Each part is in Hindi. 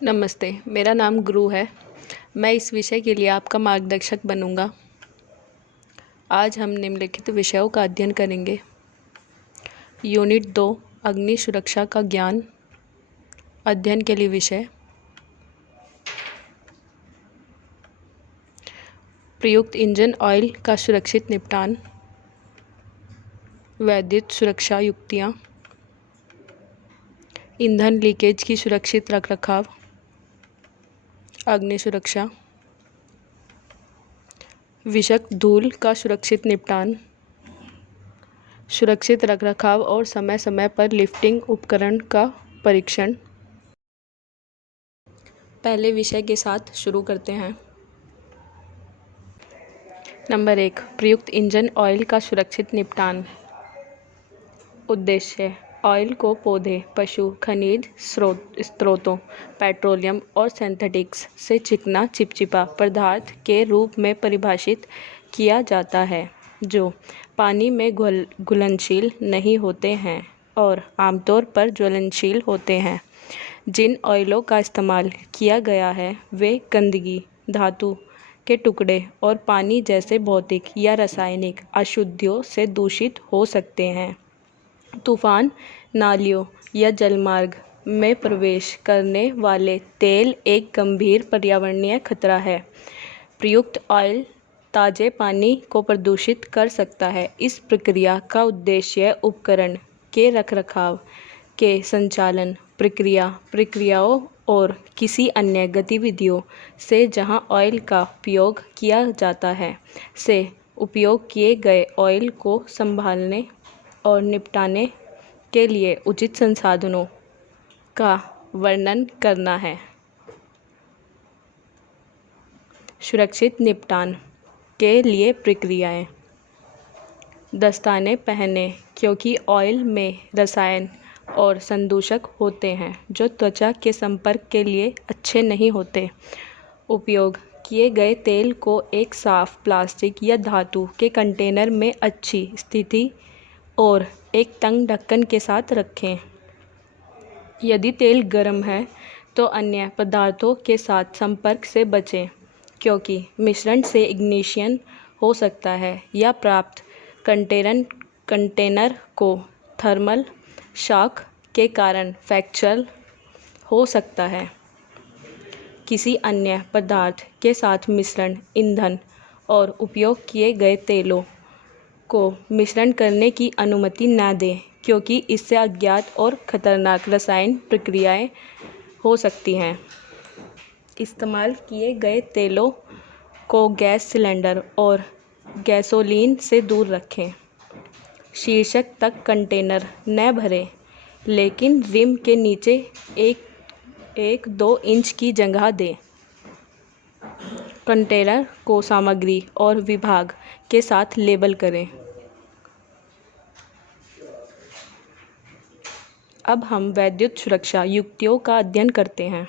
नमस्ते, मेरा नाम गुरु है। मैं इस विषय के लिए आपका मार्गदर्शक बनूंगा। आज हम निम्नलिखित विषयों का अध्ययन करेंगे। यूनिट 2 अग्नि सुरक्षा का ज्ञान। अध्ययन के लिए विषय प्रयुक्त इंजन ऑयल का सुरक्षित निपटान, वैद्युत सुरक्षा युक्तियाँ, ईंधन लीकेज की सुरक्षित रखरखाव, अग्नि सुरक्षा, विषाक्त धूल का सुरक्षित निपटान, सुरक्षित रखरखाव और समय समय पर लिफ्टिंग उपकरण का परीक्षण। पहले विषय के साथ शुरू करते हैं। नंबर 1, प्रयुक्त इंजन ऑयल का सुरक्षित निपटान। उद्देश्य: ऑयल को पौधे, पशु, खनिज स्रोतों, पेट्रोलियम और सिंथेटिक्स से चिकना चिपचिपा पदार्थ के रूप में परिभाषित किया जाता है जो पानी में घुलनशील नहीं होते हैं और आमतौर पर ज्वलनशील होते हैं। जिन ऑयलों का इस्तेमाल किया गया है वे गंदगी, धातु के टुकड़े और पानी जैसे भौतिक या रासायनिक अशुद्धियों से दूषित हो सकते हैं। तूफान, नालियों या जलमार्ग में प्रवेश करने वाले तेल एक गंभीर पर्यावरणीय खतरा है। प्रयुक्त ऑयल ताज़े पानी को प्रदूषित कर सकता है। इस प्रक्रिया का उद्देश्य उपकरण के रखरखाव के संचालन, प्रक्रियाओं और किसी अन्य गतिविधियों से जहां ऑयल का उपयोग किया जाता है से उपयोग किए गए ऑयल को संभालने और निपटाने के लिए उचित संसाधनों का वर्णन करना है। सुरक्षित निपटान के लिए प्रक्रियाएं: दस्ताने पहनें क्योंकि ऑयल में रसायन और संदूषक होते हैं जो त्वचा के संपर्क के लिए अच्छे नहीं होते। उपयोग किए गए तेल को एक साफ प्लास्टिक या धातु के कंटेनर में अच्छी स्थिति और एक तंग ढक्कन के साथ रखें। यदि तेल गर्म है तो अन्य पदार्थों के साथ संपर्क से बचें क्योंकि मिश्रण से इग्निशन हो सकता है या प्राप्त कंटेनर को थर्मल शॉक के कारण फ्रैक्चर हो सकता है। किसी अन्य पदार्थ के साथ मिश्रण, ईंधन और उपयोग किए गए तेलों को मिश्रण करने की अनुमति न दें क्योंकि इससे अज्ञात और खतरनाक रासायनिक प्रक्रियाएं हो सकती हैं। इस्तेमाल किए गए तेलों को गैस सिलेंडर और गैसोलीन से दूर रखें। शीर्ष तक कंटेनर न भरें, लेकिन रिम के नीचे 1-2 इंच की जगह दें। कंटेनर को सामग्री और विभाग के साथ लेबल करें। अब हम वैद्युत सुरक्षा युक्तियों का अध्ययन करते हैं।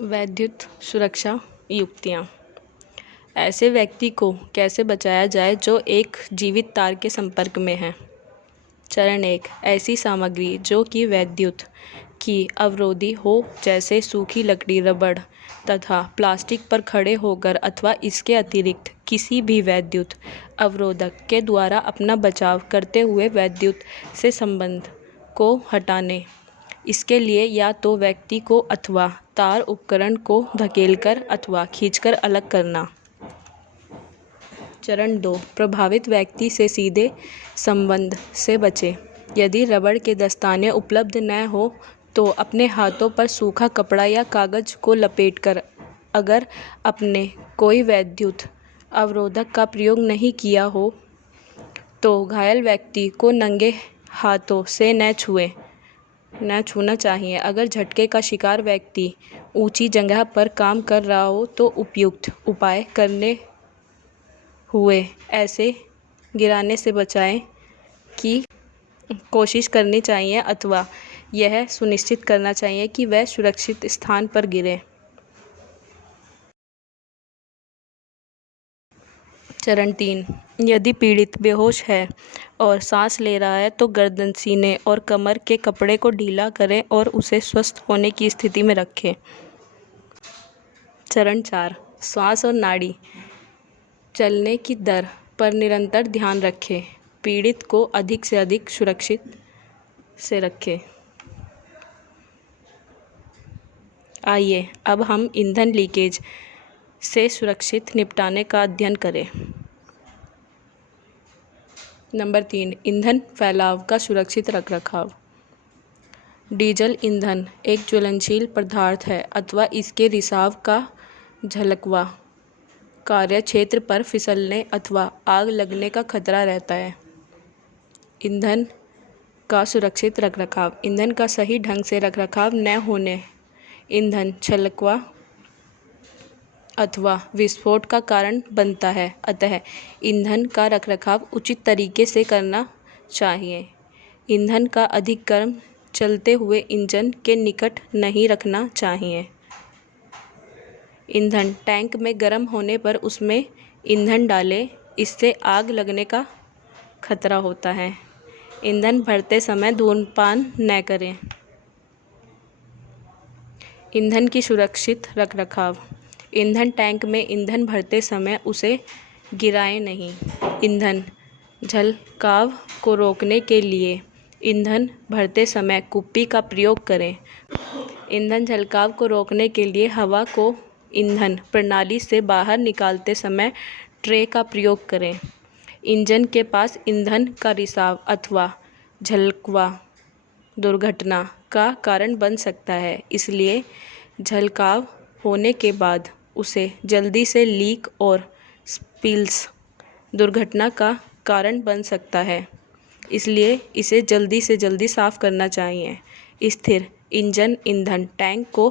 वैद्युत सुरक्षा युक्तियाँ: ऐसे व्यक्ति को कैसे बचाया जाए जो एक जीवित तार के संपर्क में है। चरण 1, ऐसी सामग्री जो कि विद्युत की अवरोधी हो जैसे सूखी लकड़ी, रबड़ तथा प्लास्टिक पर खड़े होकर अथवा इसके अतिरिक्त किसी भी विद्युत अवरोधक के द्वारा अपना बचाव करते हुए विद्युत से संबंध को हटाने। इसके लिए या तो व्यक्ति को अथवा तार उपकरण को धकेलकर अथवा खींचकर अलग करना। चरण 2, प्रभावित व्यक्ति से सीधे संबंध से बचें। यदि रबड़ के दस्ताने उपलब्ध न हो तो अपने हाथों पर सूखा कपड़ा या कागज को लपेटकर, अगर आपने कोई विद्युत अवरोधक का प्रयोग नहीं किया हो तो घायल व्यक्ति को नंगे हाथों से न छूना चाहिए। अगर झटके का शिकार व्यक्ति ऊंची जगह पर काम कर रहा हो तो उपयुक्त उपाय करने हुए ऐसे गिराने से बचाने की कोशिश करनी चाहिए अथवा यह सुनिश्चित करना चाहिए कि वह सुरक्षित स्थान पर गिरे। चरण 3, यदि पीड़ित बेहोश है और सांस ले रहा है तो गर्दन, सीने और कमर के कपड़े को ढीला करें और उसे स्वस्थ होने की स्थिति में रखें। चरण 4, श्वास और नाड़ी चलने की दर पर निरंतर ध्यान रखें। पीड़ित को अधिक से अधिक सुरक्षित से रखें। आइए अब हम ईंधन लीकेज से सुरक्षित निपटाने का अध्ययन करें। नंबर 3, ईंधन फैलाव का सुरक्षित रखरखाव। डीजल ईंधन एक ज्वलनशील पदार्थ है अथवा इसके रिसाव का झलकवा कार्यक्षेत्र पर फिसलने अथवा आग लगने का खतरा रहता है। ईंधन का सुरक्षित रखरखाव। ईंधन का सही ढंग से रखरखाव न होने ईंधन छलकवा अथवा विस्फोट का कारण बनता है। अतः ईंधन का रखरखाव उचित तरीके से करना चाहिए। ईंधन का अधिक गर्म चलते हुए इंजन के निकट नहीं रखना चाहिए। ईंधन टैंक में गर्म होने पर उसमें ईंधन डालें, इससे आग लगने का खतरा होता है। ईंधन भरते समय धूम्रपान न करें। ईंधन की सुरक्षित रखरखाव। ईंधन टैंक में ईंधन भरते समय उसे गिराएं नहीं। ईंधन झलकाव को रोकने के लिए ईंधन भरते समय कुप्पी का प्रयोग करें। ईंधन झलकाव को रोकने के लिए हवा को ईंधन प्रणाली से बाहर निकालते समय ट्रे का प्रयोग करें। इंजन के पास ईंधन का रिसाव अथवा झलकवा दुर्घटना का कारण बन सकता है, इसलिए झलकाव होने के बाद उसे जल्दी से लीक और स्पिल्स दुर्घटना का कारण बन सकता है, इसलिए इसे जल्दी से जल्दी साफ करना चाहिए। स्थिर इंजन ईंधन टैंक को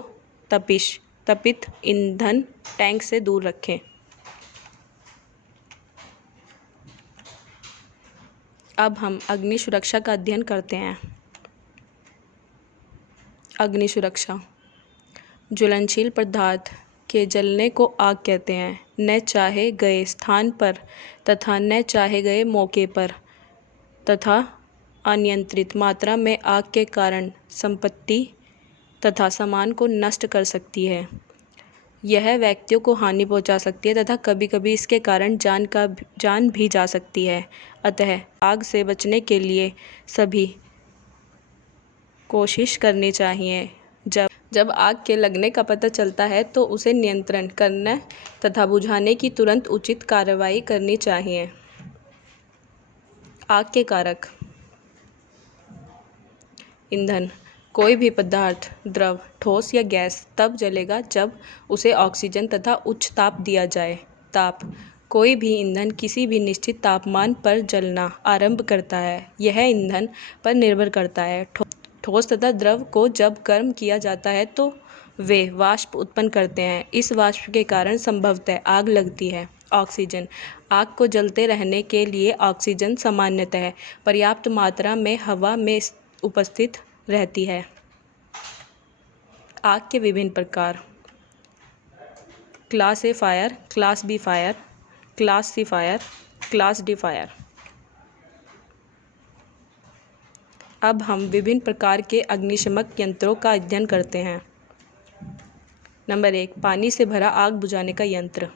तपित ईंधन टैंक से दूर रखें। अब हम अग्नि सुरक्षा का अध्ययन करते हैं। अग्नि सुरक्षा। ज्वलनशील पदार्थ के जलने को आग कहते हैं। न चाहे गए स्थान पर तथा न चाहे गए मौके पर तथा अनियंत्रित मात्रा में आग के कारण संपत्ति तथा सामान को नष्ट कर सकती है। यह व्यक्तियों को हानि पहुंचा सकती है तथा कभी कभी इसके कारण जान भी जा सकती है। अतः आग से बचने के लिए सभी कोशिश करनी चाहिए। जब आग के लगने का पता चलता है तो उसे नियंत्रण करना तथा बुझाने की तुरंत उचित कार्रवाई करनी चाहिए। आग के कारक। ईंधन कोई भी पदार्थ, द्रव, ठोस या गैस तब जलेगा जब उसे ऑक्सीजन तथा उच्च ताप दिया जाए। ताप। कोई भी ईंधन किसी भी निश्चित तापमान पर जलना आरंभ करता है। यह ईंधन पर निर्भर करता है। ठोस तथा द्रव को जब गर्म किया जाता है तो वे वाष्प उत्पन्न करते हैं। इस वाष्प के कारण संभवतः आग लगती है। ऑक्सीजन। आग को जलते रहने के लिए ऑक्सीजन सामान्यतः पर्याप्त मात्रा में हवा में उपस्थित रहती है। आग के विभिन्न प्रकार। Class A fire, class B fire, class C fire, class D fire. अब हम विभिन्न प्रकार के अग्निशमक यंत्रों का अध्ययन करते हैं। नंबर 1, पानी से भरा आग बुझाने का यंत्र।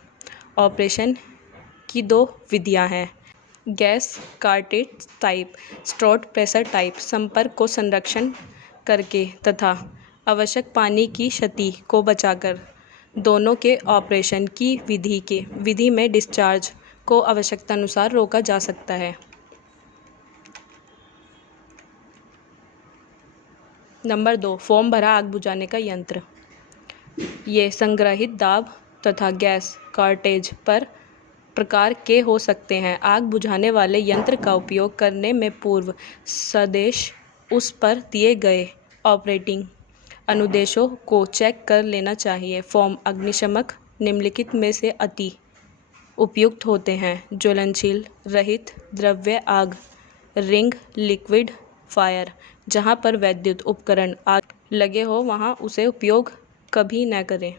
ऑपरेशन की 2 विधियां हैं। Gas cartridge type, stored pressure type. संपर्क को संरक्षण करके तथा आवश्यक पानी की क्षति को बचाकर। दोनों के ऑपरेशन की विधि में डिस्चार्ज को आवश्यकतानुसार रोका जा सकता है। नंबर 2, फोम भरा आग बुझाने का यंत्र। ये संग्रहित दाब तथा गैस कार्टेज पर प्रकार के हो सकते हैं। आग बुझाने वाले यंत्र का उपयोग करने में पूर्व सदेश उस पर दिए गए ऑपरेटिंग अनुदेशों को चेक कर लेना चाहिए। फोम अग्निशमक निम्नलिखित में से अति उपयुक्त होते हैं। ज्वलनशील रहित द्रव्य आग, रिंग लिक्विड फायर। जहां पर वैद्युत उपकरण आग लगे हो वहां उसे उपयोग कभी न करें।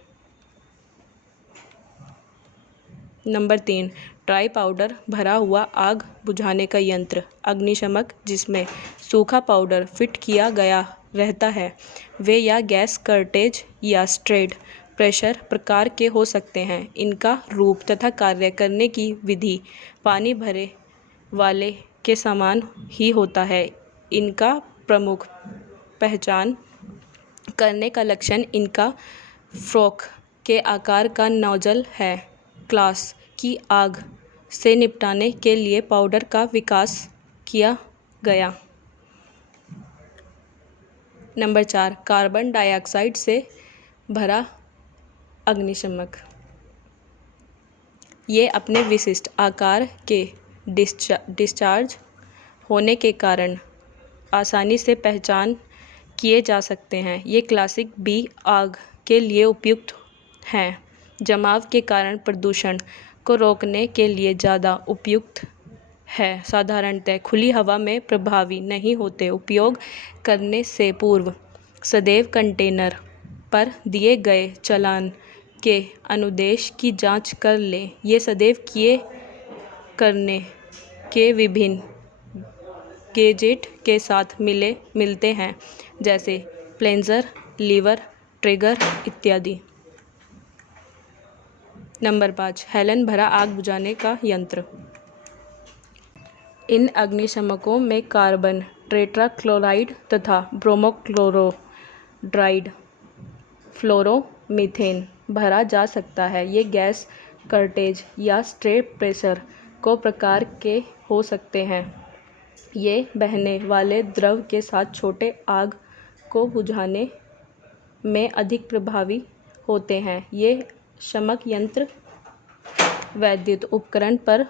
नंबर 3, ड्राई पाउडर भरा हुआ आग बुझाने का यंत्र। अग्निशमक जिसमें सूखा पाउडर फिट किया गया रहता है, वे या गैस कर्टेज या स्ट्रेट प्रेशर प्रकार के हो सकते हैं। इनका रूप तथा कार्य करने की विधि पानी भरे वाले के समान ही होता है। इनका प्रमुख पहचान करने का लक्षण इनका फ्रॉक के आकार का नोजल है। क्लास की आग से निपटाने के लिए पाउडर का विकास किया गया। नंबर 4, कार्बन डाइऑक्साइड से भरा अग्निशमक। ये अपने विशिष्ट आकार के डिस्चार्ज होने के कारण आसानी से पहचान किए जा सकते हैं। ये क्लासिक बी आग के लिए उपयुक्त हैं। जमाव के कारण प्रदूषण को रोकने के लिए ज़्यादा उपयुक्त है। साधारणतः खुली हवा में प्रभावी नहीं होते। उपयोग करने से पूर्व सदैव कंटेनर पर दिए गए चालान के अनुदेश की जांच कर लें। ये सदैव किए करने के विभिन्न गैजेट के साथ मिलते हैं, जैसे प्लेंजर, लीवर, ट्रिगर इत्यादि। नंबर 5, हेलन भरा आग बुझाने का यंत्र। इन अग्निशमकों में कार्बन टेट्राक्लोराइड तथा ब्रोमोक्लोराइड फ्लोरोमीथेन भरा जा सकता है। ये गैस कर्टेज या स्ट्रेट प्रेशर को प्रकार के हो सकते हैं। ये बहने वाले द्रव के साथ छोटे आग को बुझाने में अधिक प्रभावी होते हैं। ये शमक यंत्र वैद्युत उपकरण पर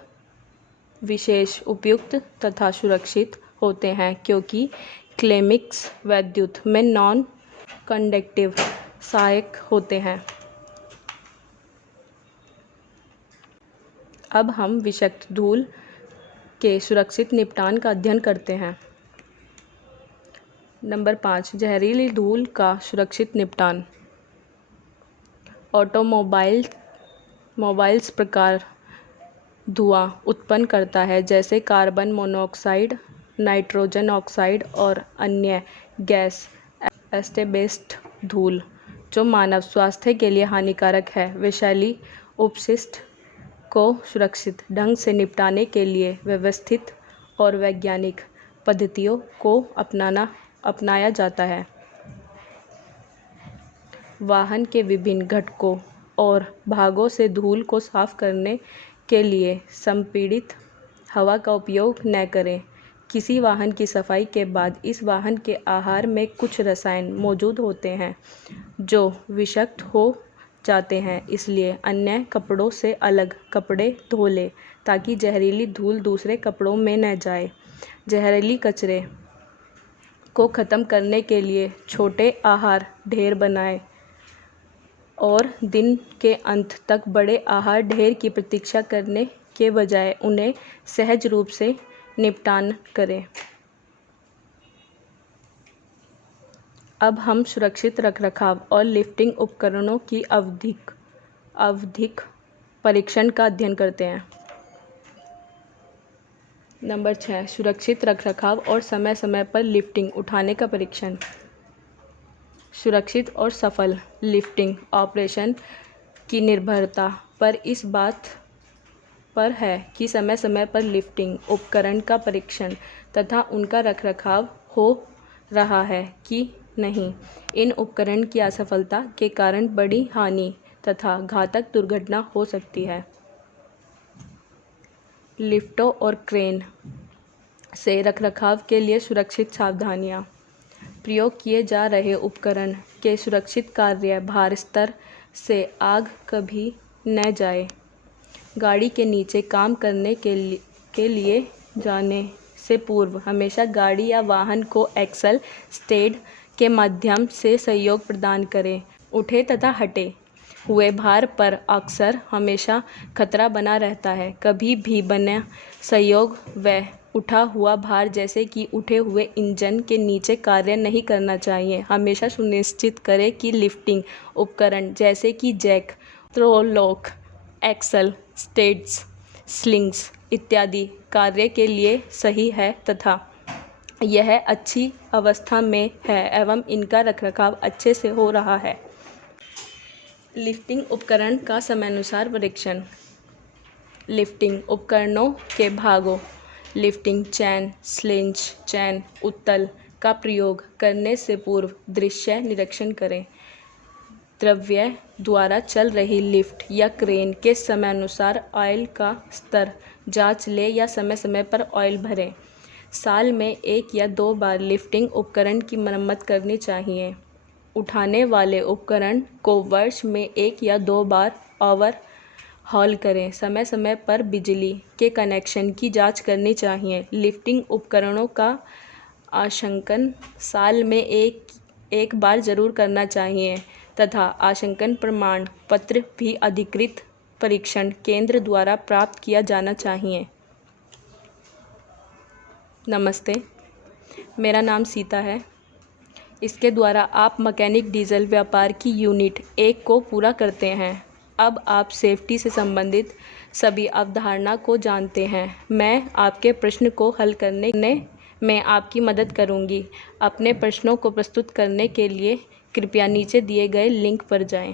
विशेष उपयुक्त तथा सुरक्षित होते हैं, क्योंकि क्लेमिक्स विद्युत में नॉन कंडक्टिव सहायक होते हैं। अब हम विषाक्त धूल के सुरक्षित निपटान का अध्ययन करते हैं। नंबर 5, जहरीली धूल का सुरक्षित निपटान। मोबाइल्स प्रकार धुआं उत्पन्न करता है, जैसे कार्बन मोनोऑक्साइड, नाइट्रोजन ऑक्साइड और अन्य गैस। एस्बेस्टस धूल जो मानव स्वास्थ्य के लिए हानिकारक है। विषैली अपशिष्ट को सुरक्षित ढंग से निपटाने के लिए व्यवस्थित और वैज्ञानिक पद्धतियों को अपनाया जाता है। वाहन के विभिन्न घटकों और भागों से धूल को साफ करने के लिए संपीड़ित हवा का उपयोग न करें। किसी वाहन की सफाई के बाद इस वाहन के आहार में कुछ रसायन मौजूद होते हैं जो विषाक्त हो जाते हैं, इसलिए अन्य कपड़ों से अलग कपड़े धो लें ताकि जहरीली धूल दूसरे कपड़ों में न जाए। जहरीली कचरे को ख़त्म करने के लिए छोटे आहार ढेर बनाएं और दिन के अंत तक बड़े आहार ढेर की प्रतीक्षा करने के बजाय उन्हें सहज रूप से निपटान करें। अब हम सुरक्षित रखरखाव और लिफ्टिंग उपकरणों की आवधिक परीक्षण का अध्ययन करते हैं। नंबर 6, सुरक्षित रखरखाव और समय समय पर लिफ्टिंग उठाने का परीक्षण। सुरक्षित और सफल लिफ्टिंग ऑपरेशन की निर्भरता पर इस बात पर है कि समय समय पर लिफ्टिंग उपकरण का परीक्षण तथा उनका रखरखाव हो रहा है कि नहीं। इन उपकरण की असफलता के कारण बड़ी हानि तथा घातक दुर्घटना हो सकती है। लिफ्टों और क्रेन से रखरखाव के लिए सुरक्षित सावधानियाँ। प्रयोग किए जा रहे उपकरण के सुरक्षित कार्य भार स्तर से आग कभी न जाए। गाड़ी के नीचे काम करने के लिए जाने से पूर्व हमेशा गाड़ी या वाहन को एक्सल स्टेड के माध्यम से सहयोग प्रदान करें। उठे तथा हटे हुए भार पर अक्सर हमेशा खतरा बना रहता है। कभी भी बिना सहयोग व उठा हुआ भार, जैसे कि उठे हुए इंजन के नीचे कार्य नहीं करना चाहिए। हमेशा सुनिश्चित करें कि लिफ्टिंग उपकरण जैसे कि जैक, थ्रो लॉक, एक्सल, स्टेड्स, स्लिंग्स इत्यादि कार्य के लिए सही है तथा यह अच्छी अवस्था में है एवं इनका रखरखाव अच्छे से हो रहा है। लिफ्टिंग उपकरण का समयानुसार परीक्षण। लिफ्टिंग उपकरणों के भागों लिफ्टिंग चैन, स्लिंज चैन, उत्तल का प्रयोग करने से पूर्व दृश्य निरीक्षण करें। द्रव्य द्वारा चल रही लिफ्ट या क्रेन के समयानुसार ऑयल का स्तर जांच लें या समय समय पर ऑयल भरें। साल में 1 या 2 बार लिफ्टिंग उपकरण की मरम्मत करनी चाहिए। उठाने वाले उपकरण को वर्ष में 1 या 2 बार ओवर हॉल करें। समय समय पर बिजली के कनेक्शन की जांच करनी चाहिए। लिफ्टिंग उपकरणों का अंशांकन साल में एक बार जरूर करना चाहिए तथा अंशांकन प्रमाण पत्र भी अधिकृत परीक्षण केंद्र द्वारा प्राप्त किया जाना चाहिए। नमस्ते, मेरा नाम सीता है। इसके द्वारा आप मैकेनिक डीजल व्यापार की यूनिट 1 को पूरा करते हैं। अब आप सेफ्टी से संबंधित सभी अवधारणा को जानते हैं। मैं आपके प्रश्न को हल करने में आपकी मदद करूंगी। अपने प्रश्नों को प्रस्तुत करने के लिए कृपया नीचे दिए गए लिंक पर जाएं।